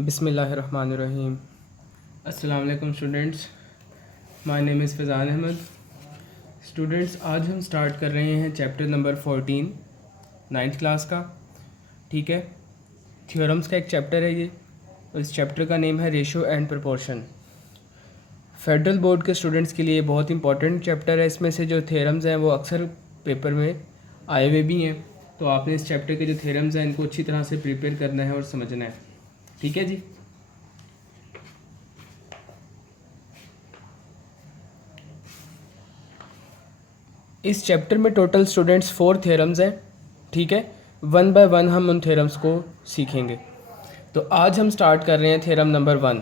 बिस्मिल्लाहिर्रहमानिर्रहीम। अस्सलाम वालेकुम students, my name is Faizan Ahmad. Students, आज हम स्टार्ट कर रहे हैं चैप्टर नंबर 14 नाइन्थ क्लास का। ठीक है, थ्योरम्स का एक चैप्टर है ये। इस चैप्टर का नेम है ratio and proportion. Federal board के स्टूडेंट्स के लिए बहुत इंपॉर्टेंट चैप्टर है। इसमें से जो थ्योरम्स हैं वो अक्सर पेपर में आए हुए भी हैं, तो आपने इस चैप्टर के जो थ्योरम्स हैं इनको अच्छी तरह से प्रिपेयर करना है और समझना है। ठीक है जी। इस चैप्टर में टोटल स्टूडेंट्स 4 थ्योरम्स हैं। ठीक है, वन बाय वन हम उन थ्योरम्स को सीखेंगे। तो आज हम स्टार्ट कर रहे हैं थ्योरम नंबर 1।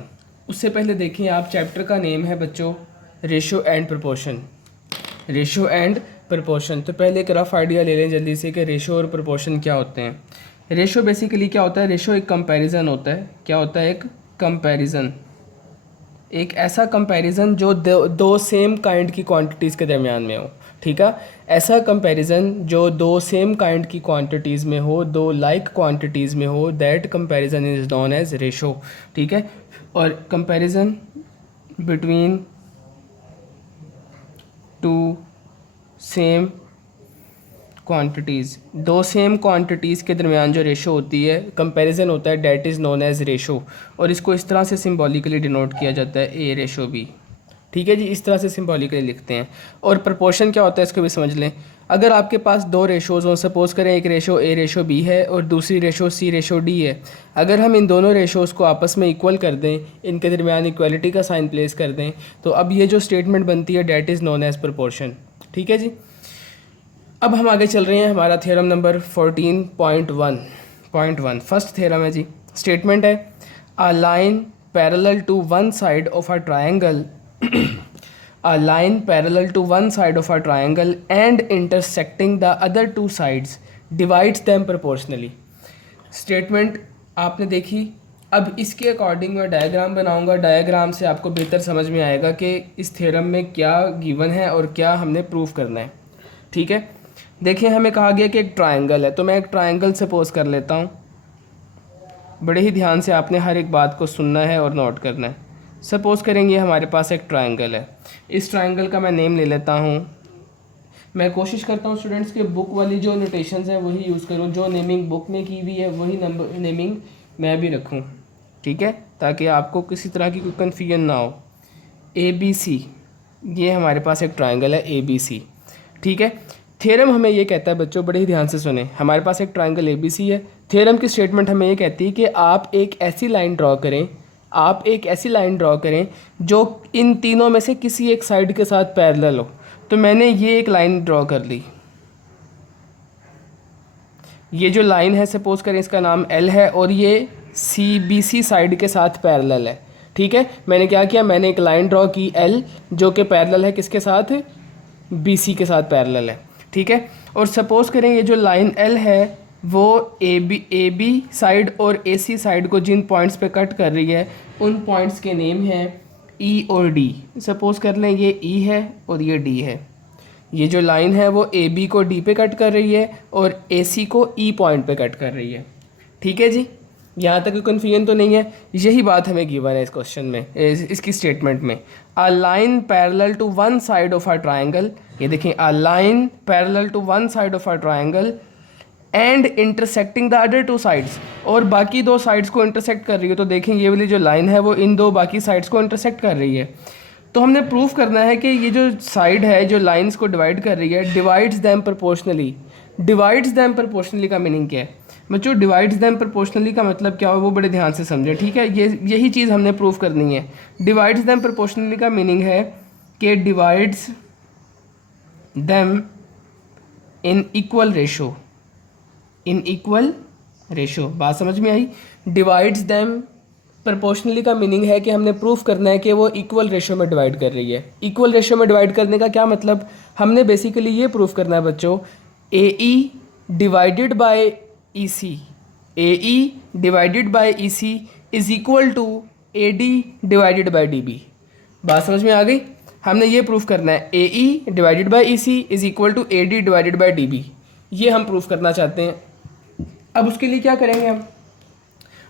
उससे पहले देखिए, आप चैप्टर का नेम है बच्चों ratio and proportion. Ratio and proportion, तो पहले एक रफ़ आइडिया ले लें जल्दी से कि रेशो और प्रोपोर्शन क्या होते हैं। रेशो बेसिकली क्या होता है? रेशो एक कंपैरिजन होता है। क्या होता है? एक कंपैरिजन, एक ऐसा कंपैरिजन जो दो सेम काइंड की क्वांटिटीज़ के दरमियान में हो। ठीक है, ऐसा कंपैरिजन जो दो सेम काइंड की क्वांटिटीज़ में हो, दो लाइक क्वांटिटीज़ में हो, that comparison is known as ratio. ठीक है, और comparison between two same quantities, दो सेम क्वांटिटीज़ के दरमियान जो रेशो होती है, कंपैरिजन होता है, that is known as ratio. और इसको इस तरह से सिंबॉलिकली डिनोट किया जाता है, ए रेशो बी। ठीक है जी, इस तरह से सिंबॉलिकली लिखते हैं। और प्रोपोर्शन क्या होता है इसको भी समझ लें। अगर आपके पास दो रेशोज़ हों, सपोज़ करें एक रेशो ए रेशो बी है और दूसरी रेशो सी रेशो डी है। अगर हम इन दोनों रेशोज़ को आपस में इक्वल कर दें, इनके दरमियान इक्वलिटी का साइन प्लेस कर दें, तो अब ये जो स्टेटमेंट बनती है that is known as proportion. ठीक है जी। अब हम आगे चल रहे हैं। हमारा थ्योरम नंबर 14.1 फर्स्ट थ्योरम है जी। स्टेटमेंट है, a line parallel to one side of a triangle a line parallel to one side of a triangle and intersecting the other two sides divides them proportionally। Statement आपने देखी। अब इसके according मैं diagram बनाऊंगा। Diagram से आपको बेहतर समझ में आएगा कि इस थ्योरम में क्या गिवन है और क्या हमने प्रूव करना है। ठीक है, देखिए हमें कहा गया कि एक ट्रायंगल है, तो मैं एक ट्रायंगल सपोज कर लेता हूँ। बड़े ही ध्यान से आपने हर एक बात को सुनना है और नोट करना है। सपोज़ करेंगे हमारे पास एक ट्रायंगल है। इस ट्रायंगल का मैं नेम ले लेता हूँ। मैं कोशिश करता हूँ स्टूडेंट्स के बुक वाली जो नोटेशंस हैं वही यूज़ करूँ, जो नेमिंग बुक में की हुई है वही नंबर नेमिंग मैं भी रखूँ। ठीक है, ताकि आपको किसी तरह की कोई कन्फ्यूजन ना हो। ABC, ये हमारे पास एक ट्रायंगल है ABC। ठीक है, थ्योरम हमें ये कहता है बच्चों, बड़े ही ध्यान से सुने। हमारे पास एक ट्रायंगल ABC है। थ्योरम की स्टेटमेंट हमें ये कहती है कि आप एक ऐसी लाइन ड्रॉ करें, आप एक ऐसी लाइन ड्रॉ करें जो इन तीनों में से किसी एक साइड के साथ पैरेलल हो। तो मैंने ये एक लाइन ड्रॉ कर ली। ये जो लाइन है सपोज करें इसका नाम L है और ये CBC साइड के साथ पैरेलल है। ठीक है, मैंने क्या किया, मैंने एक लाइन ड्रॉ की L जो कि पैरेलल है किसके साथ? BC के साथ पैरेलल है। ठीक है, और सपोज़ करें ये जो लाइन L है वो AB साइड और AC साइड को जिन पॉइंट्स पे कट कर रही है उन पॉइंट्स के नेम हैं E और D। सपोज़ कर लें ये E है और ये D है। ये जो लाइन है वो AB को D पे कट कर रही है और AC को E पॉइंट पे कट कर रही है। ठीक है जी, यहाँ तक कन्फ्यूजन तो नहीं है। यही बात हमें गिवन है इस क्वेश्चन में, इसकी स्टेटमेंट में। A line parallel to one side of a triangle, ये देखें, a line parallel to one side of a triangle and intersecting the other two sides, और बाकी दो साइड्स को इंटरसेक्ट कर रही है। तो देखें ये वाली जो लाइन है वो इन दो बाकी साइड्स को इंटरसेक्ट कर रही है। तो हमने प्रूफ करना है कि ये जो साइड है जो लाइंस को डिवाइड कर रही है divides them proportionally. Divides them proportionally का मीनिंग क्या है बच्चों? डिवाइड्स दैम प्रोपोर्शनली का मतलब क्या हो वो बड़े ध्यान से समझें। ठीक है, यही चीज़ हमने प्रूफ करनी है। डिवाइड्स दैम प्रोपोर्शनली का मीनिंग है कि divides them in equal ratio. In equal ratio, बात समझ में आई? डिवाइड्स दैम प्रोपोर्शनली का मीनिंग है कि हमने प्रूफ करना है कि वो इक्वल रेशो में डिवाइड कर रही है। इक्वल रेशो में डिवाइड करने का क्या मतलब? हमने बेसिकली ये प्रूफ करना है बच्चों, AE divided by EC, AE divided by EC is equal to AD divided by DB। बात समझ में आ गई? हमने ये प्रूफ करना है AE divided by EC is equal to AD divided by DB। ये हम प्रूफ करना चाहते हैं। अब उसके लिए क्या करेंगे हम?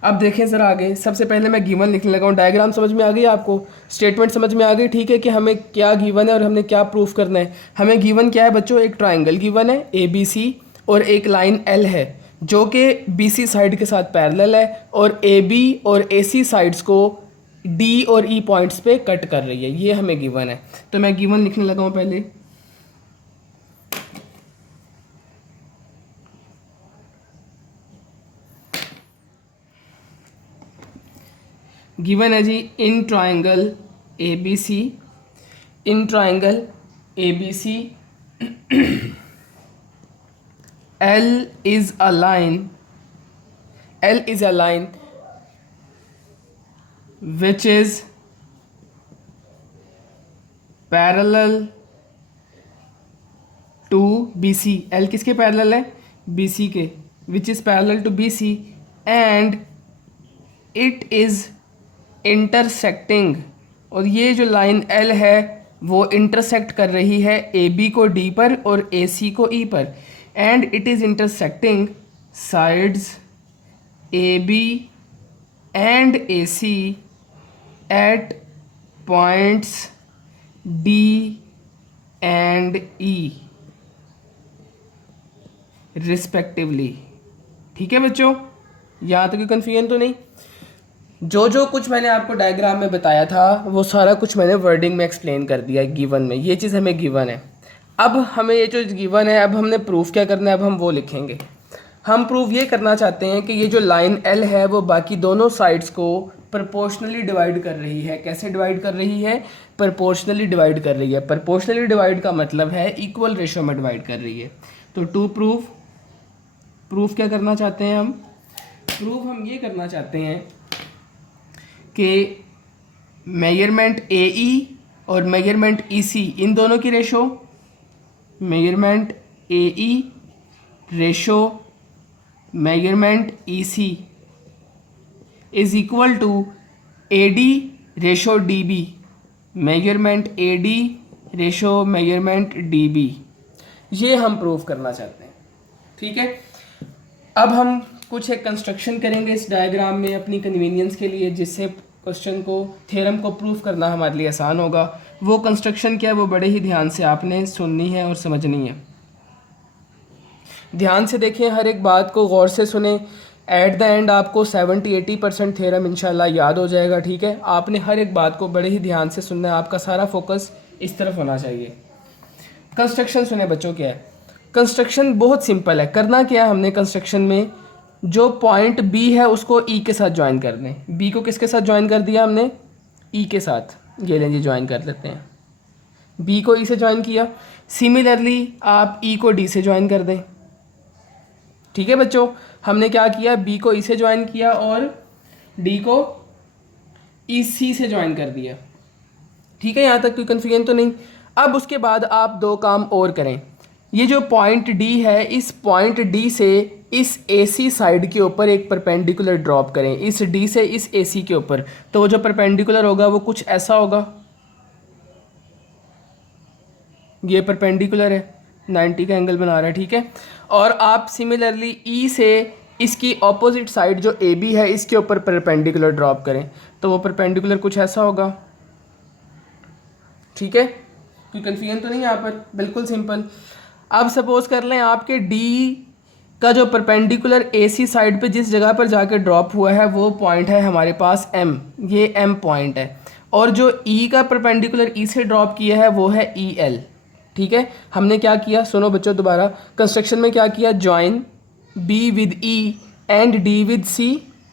अब देखें ज़रा आगे, सबसे पहले मैं गिवन लिखने लगा हूँ। डायग्राम समझ में आ गई आपको, स्टेटमेंट समझ में आ गई, ठीक है, कि हमें क्या गिवन है और हमने क्या प्रूफ करना है। हमें गिवन क्या है बच्चों, एक ट्राइंगल गिवन है ABC और एक लाइन L है जो कि BC साइड के साथ पैरेलल है और AB और AC साइड्स को D और E पॉइंट्स पे कट कर रही है, ये हमें गिवन है। तो मैं गिवन लिखने लगा हूँ पहले। गिवन है जी, in triangle ABC, in triangle ABC L is a line, L is a line which is parallel to BC। L किसके पैरेलल है, BC के, which is parallel to BC and it is intersecting, और ये जो line L है वो intersect कर रही है AB को D पर और AC को E पर, and it is intersecting sides AB and AC at points D and E respectively. ठीक है बच्चों, यहाँ तक कोई कन्फ्यूजन तो नहीं। जो कुछ मैंने आपको डायग्राम में बताया था वो सारा कुछ मैंने वर्डिंग में एक्सप्लेन कर दिया है गिवन में, ये चीज़ हमें गिवन है। अब हमें ये जो गिवन है, अब हमने प्रूफ क्या करना है, अब हम वो लिखेंगे। हम प्रूफ ये करना चाहते हैं कि ये जो लाइन L है वो बाकी दोनों साइड्स को प्रोपोर्शनली डिवाइड कर रही है। कैसे डिवाइड कर रही है, प्रोपोर्शनली डिवाइड कर रही है। प्रोपोर्शनली डिवाइड का मतलब है इक्वल रेशो में डिवाइड कर रही है। तो टू प्रूफ क्या करना चाहते हैं हम, प्रूफ हम ये करना चाहते हैं कि मेजरमेंट AE और मेजरमेंट EC, इन दोनों की ratio, measurement AE ratio measurement EC is equal to AD ratio DB, measurement AD ratio measurement DB। ये हम प्रूव करना चाहते हैं। ठीक है, अब हम कुछ एक कंस्ट्रक्शन करेंगे इस डायग्राम में अपनी कन्वीनियंस के लिए, जिससे क्वेश्चन को, थ्योरम को प्रूफ करना हमारे लिए आसान होगा। वो कंस्ट्रक्शन क्या है वो बड़े ही ध्यान से आपने सुननी है और समझनी है। ध्यान से देखें, हर एक बात को गौर से सुने। एट द एंड आपको 70-80% थ्योरम इंशाल्लाह याद हो जाएगा। ठीक है, आपने हर एक बात को बड़े ही ध्यान से सुनना है, आपका सारा फोकस इस तरफ होना चाहिए। कंस्ट्रक्शन सुने बच्चों, क्या है कंस्ट्रक्शन, बहुत सिंपल है। करना क्या है हमने कंस्ट्रक्शन में, जो पॉइंट B है उसको E के साथ ज्वाइन कर दें। B को किसके साथ ज्वाइन कर दिया हमने, E के साथ। ये लें जी, ज्वाइन कर लेते हैं। B को E से ज्वाइन किया। सिमिलरली आप E को D से ज्वाइन कर दें। ठीक है बच्चों, हमने क्या किया, B को E से ज्वाइन किया और D को EC से ज्वाइन कर दिया। ठीक है, यहाँ तक कोई कन्फ्यूजन तो नहीं। अब उसके बाद आप दो काम और करें। ये जो पॉइंट D है, इस पॉइंट D से इस AC साइड के ऊपर एक परपेंडिकुलर ड्रॉप करें, इस D से इस AC के ऊपर। तो वो जो परपेंडिकुलर होगा वो कुछ ऐसा होगा, ये परपेंडिकुलर है, 90 का एंगल बना रहा है। ठीक है, और आप सिमिलरली E से इसकी ऑपोजिट साइड जो AB है इसके ऊपर परपेंडिकुलर ड्रॉप करें, तो वो परपेंडिकुलर कुछ ऐसा होगा। ठीक है, कोई कन्फ्यूजन तो नहीं यहाँ पर, बिल्कुल सिंपल। अब सपोज कर लें आपके D का जो परपेंडिकुलर AC साइड पे जिस जगह पर जाके ड्रॉप हुआ है वो पॉइंट है हमारे पास M, ये M पॉइंट है, और जो E का परपेंडिकुलर E से ड्रॉप किया है वो है EL। ठीक है, हमने क्या किया, सुनो बच्चों दोबारा, कंस्ट्रक्शन में क्या किया, join B with E and D with C।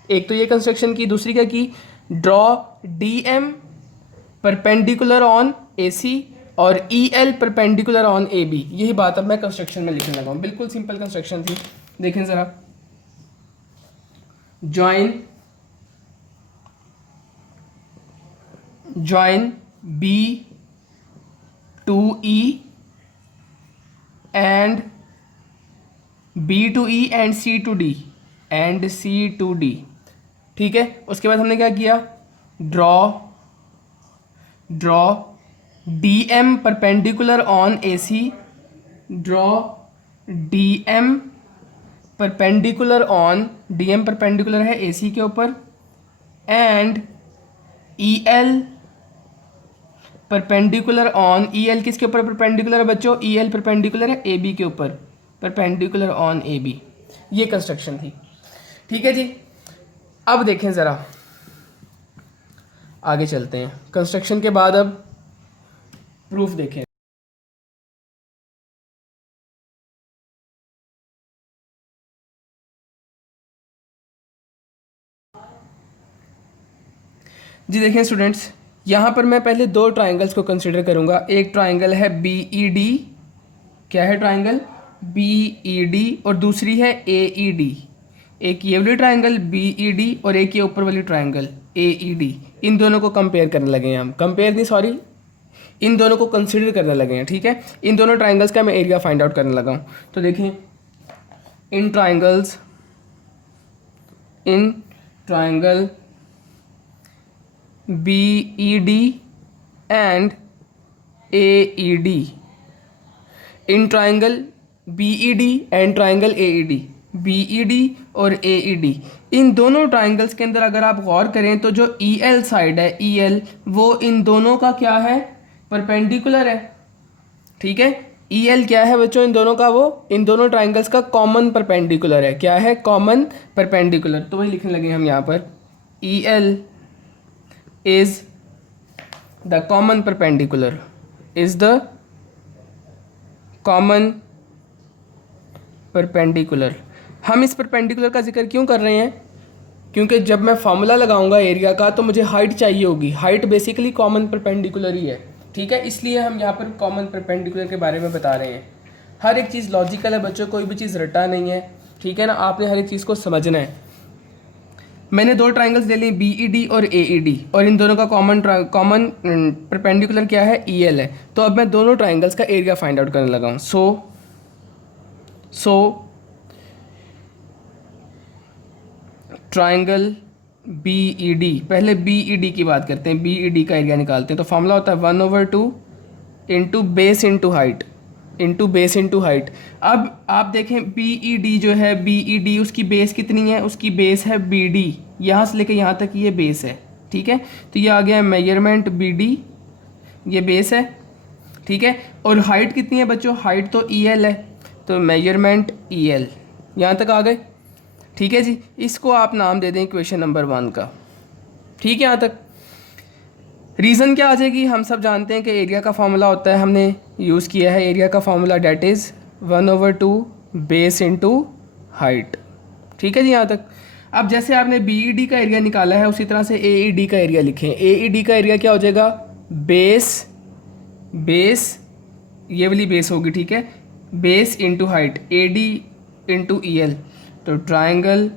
एक तो ये कंस्ट्रक्शन की, दूसरी क्या की, draw DM perpendicular on AC और EL परपेंडिकुलर ऑन AB। यही बात अब मैं कंस्ट्रक्शन में लिखने लगा हूँ, बिल्कुल सिंपल कंस्ट्रक्शन थी। देखें ज़रा, join B to E and B to E and C to D and C to D। ठीक है, उसके बाद हमने क्या किया, draw DM perpendicular on AC, draw DM perpendicular on, DM perpendicular है AC के ऊपर, and EL perpendicular on, EL किसके ऊपर परपेंडिकुलर है बच्चों? EL परपेंडिकुलर है AB के ऊपर, परपेंडिकुलर ऑन AB। ये कंस्ट्रक्शन थी, ठीक है जी। अब देखें ज़रा, आगे चलते हैं। कंस्ट्रक्शन के बाद अब प्रूफ देखें। जी देखें स्टूडेंट्स, यहाँ पर मैं पहले दो ट्राइंगल्स को कंसिडर करूँगा। एक ट्राइंगल है BED, क्या है ट्राइंगल? BED, और दूसरी है AED। एक ये वाली ट्राइंगल BED और एक ये ऊपर वाली ट्राइंगल AED। इन दोनों को कंपेयर करने लगे हैं हम, कंपेयर नहीं सॉरी, इन दोनों को कंसिडर करने लगे हैं, ठीक है। इन दोनों ट्राइंगल्स का मैं एरिया फाइंड आउट करने लगा हूँ। तो देखिए, in triangle BED and AED, in triangle BED and triangle AED, BED और AED, इन दोनों ट्राइंगल्स के अंदर अगर आप गौर करें तो जो EL साइड है, EL, वो इन दोनों का क्या है? परपेंडिकुलर है, ठीक है। EL क्या है बच्चों? इन दोनों का, वो इन दोनों ट्राइंगल्स का कॉमन परपेंडिकुलर है। क्या है? Common perpendicular. तो वही लिखने लगे हम यहाँ पर, EL is the common perpendicular, is the common perpendicular। हम इस परपेंडिकुलर का जिक्र क्यों कर रहे हैं? क्योंकि जब मैं फार्मूला लगाऊंगा एरिया का तो मुझे हाइट चाहिए होगी। हाइट बेसिकली कॉमन परपेंडिकुलर ही है, ठीक है। इसलिए हम यहाँ पर कॉमन परपेंडिकुलर के बारे में बता रहे हैं। हर एक चीज़ लॉजिकल है बच्चों, कोई भी चीज़ रटा नहीं है, ठीक है ना। आपने हर एक चीज़ को समझना है। मैंने दो ट्राइंगल्स ले ली BED और AED, और इन दोनों का कॉमन परपेंडिकुलर क्या है? EL है। तो अब मैं दोनों ट्राइंगल्स का एरिया फाइंड आउट करने लगा हूँ। सो ट्राइंगल BED, पहले BED की बात करते हैं, BED का एरिया निकालते हैं। तो फॉर्मूला होता है 1/2 into base into height, into base into height. अब आप देखें BED जो है, BED उसकी बेस कितनी है? उसकी बेस है BD, यहाँ से लेके यहाँ तक ये बेस है, ठीक है। तो ये आ गया मेजरमेंट BD, ये बेस है, ठीक है। और हाइट कितनी है बच्चों? हाइट तो EL है, तो मेजरमेंट EL, यहाँ तक आ गए, ठीक है जी। इसको आप नाम दे दें इक्वेशन नंबर 1 का, ठीक है। यहाँ तक रीज़न क्या आ जाएगी? हम सब जानते हैं कि एरिया का फार्मूला होता है, हमने यूज़ किया है एरिया का formula, that is 1/2 base into height, ठीक है जी। यहाँ तक अब जैसे आपने BED का एरिया निकाला है, उसी तरह से AED का एरिया लिखें। AED का एरिया क्या हो जाएगा? बेस, ये वाली बेस होगी, ठीक है, base into height, AD into EL। तो triangle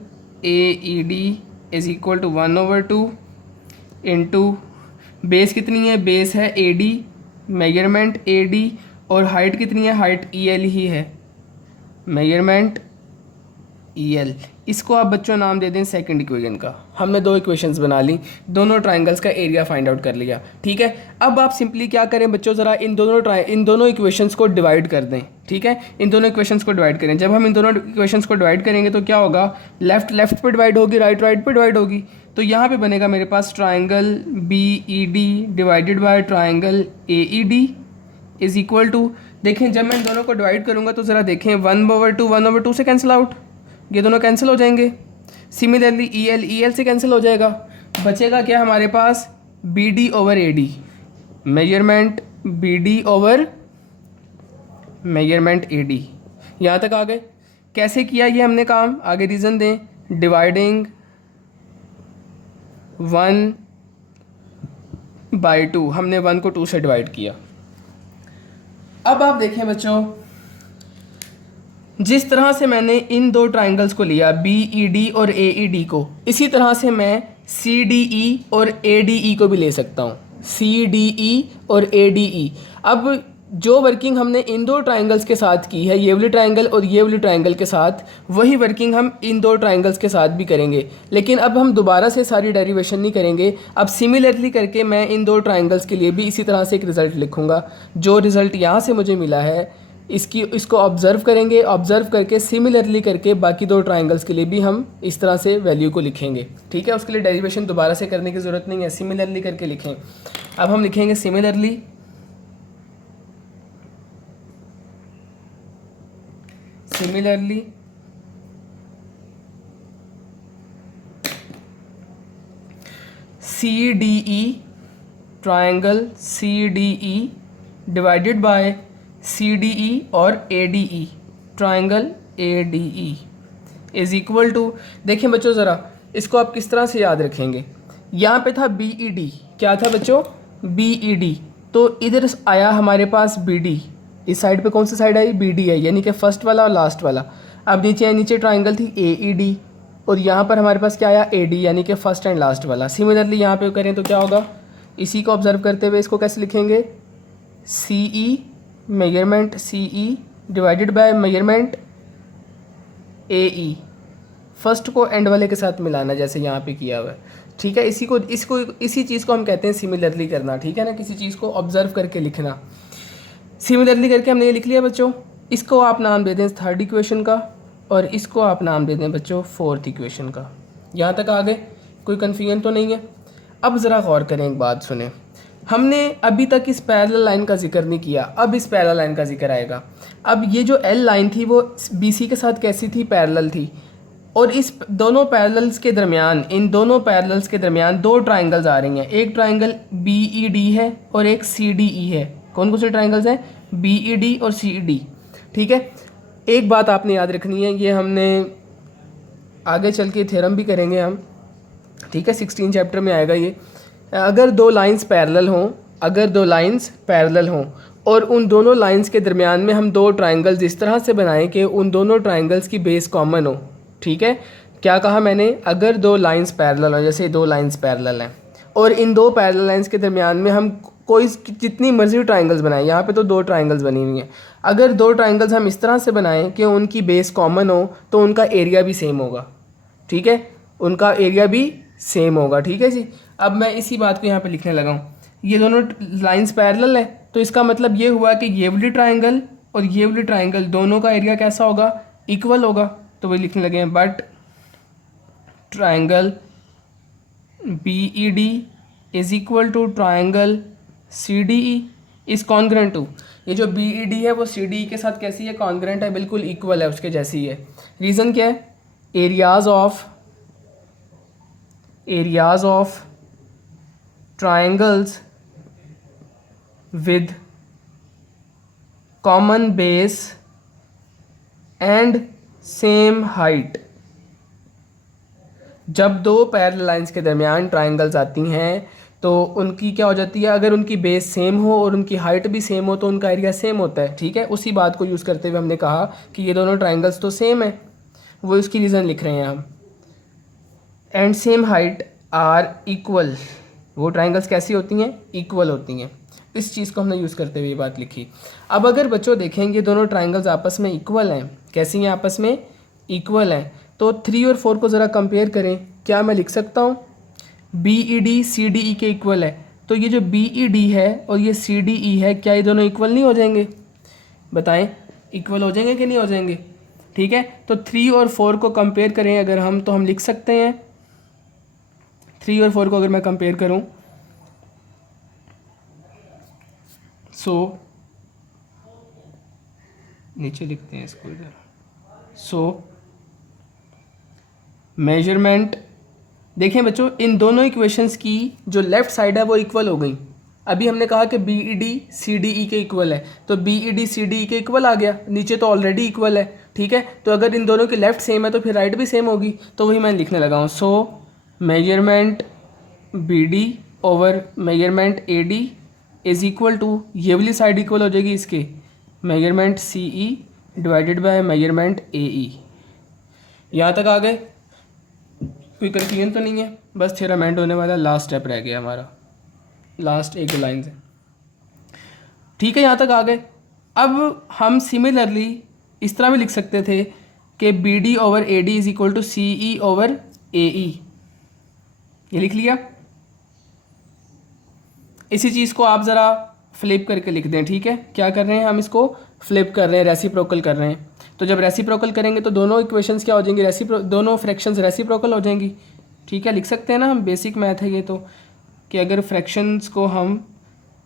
AED is equal to 1/2 into base कितनी है? बेस है AD, मेजरमेंट AD, और हाइट कितनी है? हाइट EL ही है, मेजरमेंट EL। इसको आप बच्चों नाम दे दें सेकंड इक्वेशन का। हमने दो इक्वेशंस बना ली, दोनों ट्राइंगल्स का एरिया फाइंड आउट कर लिया, ठीक है। अब आप सिंपली क्या करें बच्चों, ज़रा इन दोनों इक्वेशंस को डिवाइड कर दें, ठीक है। इन दोनों इक्वेशंस को डिवाइड करें। जब हम इन दोनों इक्वेशंस को डिवाइड करेंगे तो क्या होगा? लेफ्ट पे डिवाइड होगी, राइट पे डिवाइड होगी। तो यहाँ पे बनेगा मेरे पास triangle BED divided by triangle AED is equal to, देखें जब मैं इन दोनों को डिवाइड करूँगा तो ज़रा देखें 1/2 से कैंसिल आउट, ये दोनों कैंसिल हो जाएंगे। सिमिलरली EL से कैंसिल हो जाएगा, बचेगा क्या हमारे पास? BD over AD, measurement BD over measurement AD। यहाँ तक आ गए। कैसे किया ये हमने काम? आगे रीज़न दें। डिवाइडिंग 1/2, हमने 1 को 2 से डिवाइड किया। अब आप देखें बच्चों, जिस तरह से मैंने इन दो ट्राइंगल्स को लिया BED और AED को, इसी तरह से मैं CDE और ADE को भी ले सकता हूँ, CDE और ADE। अब जो वर्किंग हमने इन दो ट्राइंगल्स के साथ की है, ये वाली ट्राइंगल और ये वाली ट्राइंगल के साथ, वही वर्किंग हम इन दो ट्राइंगल्स के साथ भी करेंगे। लेकिन अब हम दोबारा से सारी डेरिवेशन नहीं करेंगे। अब सिमिलरली करके मैं इन दो ट्राइंगल्स के लिए भी इसी तरह से एक रिज़ल्ट लिखूँगा। जो रिज़ल्ट यहाँ से मुझे मिला है इसको ऑब्ज़र्व करेंगे, ऑब्ज़र्व करके सिमिलरली करके बाकी दो ट्राइंगल्स के लिए भी हम इस तरह से वैल्यू को लिखेंगे। ठीक है, उसके लिए डेरिवेशन दोबारा से करने की ज़रूरत नहीं है, सिमिलरली करके लिखें। अब हम लिखेंगे similarly CDE triangle CDE divided by CDE और ADE triangle ADE is equal to, देखिए बच्चों ज़रा इसको आप किस तरह से याद रखेंगे। यहाँ पे था BED, क्या था बच्चों BED, तो इधर आया हमारे पास BD, इस साइड पे कौन सी साइड आई BD है, यानी कि फर्स्ट वाला और लास्ट वाला। अब नीचे ट्राइंगल थी AED और यहाँ पर हमारे पास क्या आया AD, यानी कि फर्स्ट एंड लास्ट वाला। सिमिलरली यहाँ पे करें तो क्या होगा, इसी को ऑब्जर्व करते हुए इसको कैसे लिखेंगे, CE measurement CE divided by measurement AE, first को एंड वाले के साथ मिलाना जैसे यहाँ पे किया हुआ है। ठीक है, इसी चीज़ को हम कहते हैं सिमिलरली करना। ठीक है ना, किसी चीज़ को ऑब्जर्व करके लिखना। सिमिलरली करके हमने ये लिख लिया बच्चों, इसको आप नाम दे दें थर्ड इक्वेशन का और इसको आप नाम दे दें बच्चों फोर्थ इक्वेशन का। यहाँ तक आ गए, कोई कन्फ्यूजन तो नहीं है। अब ज़रा गौर करें, एक बात सुने, हमने अभी तक इस पैरेलल लाइन का जिक्र नहीं किया, अब इस पैरेलल लाइन का जिक्र आएगा। अब ये जो L लाइन थी वो BC के साथ कैसी थी, पैरेलल थी, और इस दोनों पैरेलल्स के दरमियान, इन दोनों पैरेलल्स के दरमियान दो ट्राइंगल्स आ रही हैं, एक ट्राइंगल BED है और एक CDE है। कौन कौन से ट्राइंगल्स हैं, BED और CED। ठीक है, एक बात आपने याद रखनी है, ये हमने आगे चल के थ्योरम भी करेंगे हम। ठीक है, 16 चैप्टर में आएगा ये। अगर दो लाइंस पैरेलल हों और उन दोनों लाइंस के दरमियान में हम दो ट्राइंगल्स इस तरह से बनाएं कि उन दोनों ट्राइंगल्स की बेस कॉमन हो। ठीक है, क्या कहा मैंने, अगर दो लाइंस पैरेलल हो, जैसे दो लाइंस पैरेलल हैं और इन दो पैरेलल लाइंस के दरमियान में हम कोई जितनी मर्जी ट्राइंगल्स बनाएं, यहाँ पे तो दो ट्राइंगल्स बनी हुई हैं, अगर दो ट्राइंगल्स हम इस तरह से बनाएं कि उनकी बेस कॉमन हो तो उनका एरिया भी सेम होगा। ठीक है, उनका एरिया भी सेम होगा। ठीक है जी, अब मैं इसी बात को यहाँ पे लिखने लगा हूँ, ये दोनों लाइंस पैरेलल है तो इसका मतलब ये हुआ कि ये वाली ट्राइंगल और ये वाली ट्राइंगल दोनों का एरिया कैसा होगा, इक्वल होगा। तो वही लिखने लगे हैं, but triangle BED is equal to triangle CDE is congruent to, ये जो BED है वो CDE के साथ कैसी है, कॉन्ग्रेंट है, बिल्कुल इक्वल है, उसके जैसी है। रीज़न क्या है, areas of triangles with common base and same height. जब दो पैरेलल लाइंस के दरमियान ट्राइंगल्स आती हैं तो उनकी क्या हो जाती है, अगर उनकी बेस सेम हो और उनकी हाइट भी सेम हो तो उनका एरिया सेम होता है। ठीक है, उसी बात को यूज़ करते हुए हमने कहा कि ये दोनों ट्राइंगल्स तो सेम है, वो इसकी रीज़न लिख रहे हैं हम। And same height are equal, वो ट्राइंगल्स कैसी होती हैं, इक्वल होती हैं। इस चीज़ को हमने यूज़ करते हुए ये बात लिखी। अब अगर बच्चों देखेंगे दोनों ट्राइंगल्स आपस में इक्वल हैं, कैसी हैं, आपस में इक्वल हैं, तो 3 और 4 को ज़रा कंपेयर करें। क्या मैं लिख सकता हूँ, BED CDE के इक्वल है, तो ये जो BED है और ये CDE है, क्या ये दोनों इक्वल नहीं हो जाएंगे, बताएं, इक्वल हो जाएंगे कि नहीं हो जाएंगे। ठीक है, तो 3 और 4 को कंपेयर करें अगर हम, तो हम लिख सकते हैं 3 और 4 को अगर मैं कंपेयर करूं, नीचे लिखते हैं इसको इधर, मेजरमेंट। देखें बच्चों, इन दोनों इक्वेशंस की जो लेफ़्ट साइड है वो इक्वल हो गई। अभी हमने कहा कि BED CDE के इक्वल है, तो BED CDE के इक्वल आ गया, नीचे तो ऑलरेडी इक्वल है। ठीक है, तो अगर इन दोनों की लेफ़्ट सेम है तो फिर राइट भी सेम होगी, तो वही मैं लिखने लगा हूँ। Measurement BD over measurement AD is equal to, ये वाली साइड इक्वल हो जाएगी इसके, measurement CE divided by measurement AE। यहाँ तक आ गए, कोई कन्फ्यूजन तो नहीं है, बस थ्योरम एंड होने वाला, लास्ट स्टेप रह गया हमारा, लास्ट एक दो लाइन से। ठीक है, यहाँ तक आ गए। अब हम सिमिलरली इस तरह भी लिख सकते थे कि BD over AD is equal to CE over AE, ये लिख लिया। इसी चीज़ को आप ज़रा फ्लिप करके लिख दें। ठीक है, क्या कर रहे हैं हम, इसको फ्लिप कर रहे हैं, रेसिप्रोकल कर रहे हैं। तो जब रेसिप्रोकल करेंगे तो दोनों इक्वेशंस क्या हो जाएंगी, दोनों फ्रैक्शंस रेसिप्रोकल हो जाएंगी। ठीक है, लिख सकते हैं ना हम, बेसिक मैथ है ये तो, कि अगर फ्रैक्शंस को हम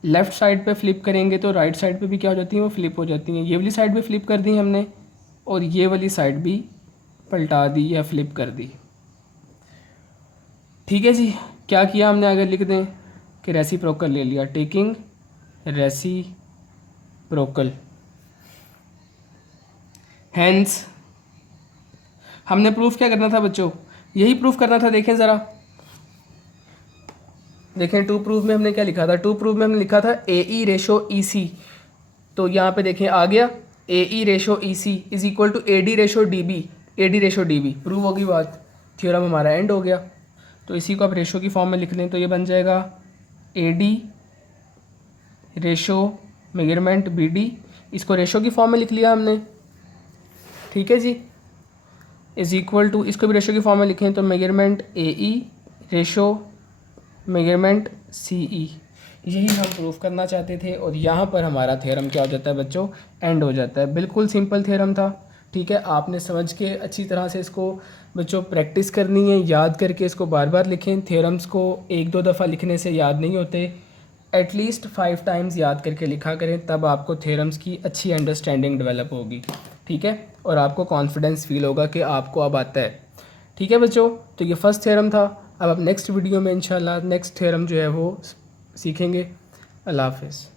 लेफ़्ट साइड पे फ्लिप करेंगे तो राइट साइड पे भी क्या हो जाती हैं, वो फ्लिप हो जाती हैं। ये वाली साइड भी फ्लिप कर दी हमने और ये वाली साइड भी पलटा दी या फ्लिप कर दी। ठीक है जी, क्या किया हमने, अगर लिख दें कि रेसिप्रोकल ले लिया, टेकिंग रेसिप्रोकल, हैंस हमने प्रूफ क्या करना था बच्चों, यही प्रूफ करना था। देखें ज़रा, देखें टू प्रूफ में हमने क्या लिखा था, टू प्रूफ में हमने लिखा था ए ई रेशो ई सी। तो यहाँ पे देखें आ गया A E ratio E C is equal to A D ratio D B, A D ratio D B, prove होगी बात, थ्योरम हमारा एंड हो गया। तो इसी को आप रेशो की फॉर्म में लिख लें तो ये बन जाएगा A D ratio measurement B D, इसको रेशो की फॉर्म में लिख लिया हमने। ठीक है जी, इज़ इक्वल टू, इसको भी रेशो की फॉर्म में लिखें तो मेजरमेंट ए ई रेशो मेजरमेंट सी ई, यही हम प्रूफ करना चाहते थे। और यहाँ पर हमारा थ्योरम क्या हो जाता है बच्चों, एंड हो जाता है। बिल्कुल सिंपल थ्योरम था। ठीक है, आपने समझ के अच्छी तरह से इसको बच्चों प्रैक्टिस करनी है, याद करके इसको बार बार लिखें। थ्योरम्स को एक दो दफ़ा लिखने से याद नहीं होते, एटलीस्ट 5 टाइम्स याद करके लिखा करें, तब आपको थ्योरम्स की अच्छी अंडरस्टैंडिंग डेवलप होगी। ठीक है, और आपको कॉन्फिडेंस फील होगा कि आपको अब आता है। ठीक है बच्चों, तो ये फर्स्ट थ्योरम था। अब आप नेक्स्ट वीडियो में इंशाल्लाह नेक्स्ट थ्योरम जो है वो सीखेंगे। अल्लाह हाफ़िज़।